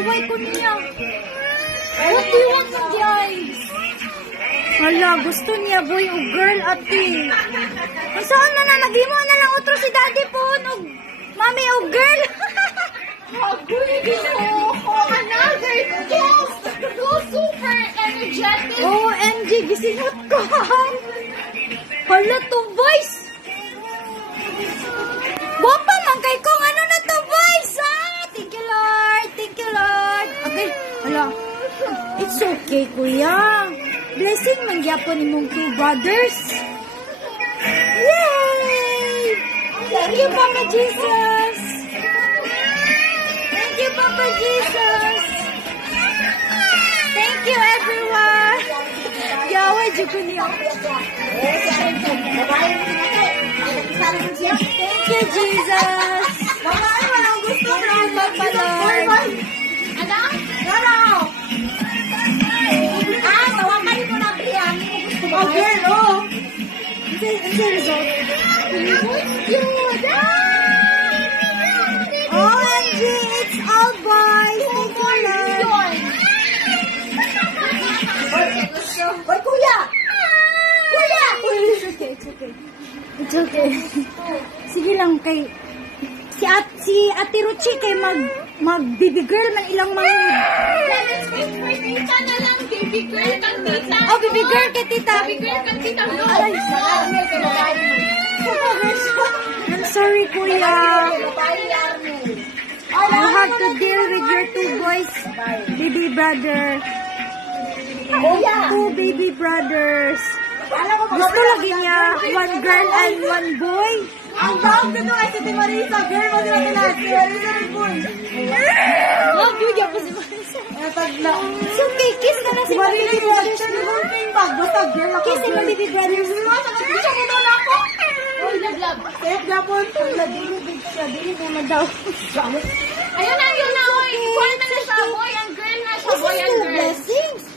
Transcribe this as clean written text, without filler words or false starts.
away ko niya. What do you want mo, guys? Hala, gusto niya boy o girl, ate. Saan na nagimo na lang utro si daddy po, o mami o girl. Another ghost! Go super energetic! OMG, gisingot ko. Hala to, boys! Wapa man kay kong ano na to, boys! Thank you, Lord! Thank you, Lord! Okay, hala. It's okay, kuya. Blessing man gyapon imong two brothers. Yay! Thank you, Papa Jesus! Thank you, Papa Jesus! Thank you, everyone! Yahweh, Jukunia! Thank you, Jesus! Papa Lord! Tawakan mo na Brian. Oh, girl, oh! It's the result. OMG, it's all boys! Thank you, Lord! Hoy, kuya! Kuya! It's okay, it's okay. It's okay. Sige lang, kay... Si Ate Ruchi kay mag-baby girl man ilang mga... Tita na lang, baby girl kang tita. Oh, baby girl kay tita. Baby girl kang tita. No. Ay. I'm sorry, kuya. You have to deal with your two boys, baby brother. Two baby brothers. Gusto lagi niya one girl and one boy. Ang dawag na doon ay si Marisa. Girl mo sila lahat. Si Marisa rin boy. Oh, bigyan po si Marisa. Tagla. So, okay, kiss na na si baby brothers. Basta girl ako. Kiss si baby brothers. Hindi siya mo doon ako. Oh, love. Safe gapon. Dili naman daw. Ayun na, yun na. Boy na siya, boy and girl na siya. Boy and girl. Blessings.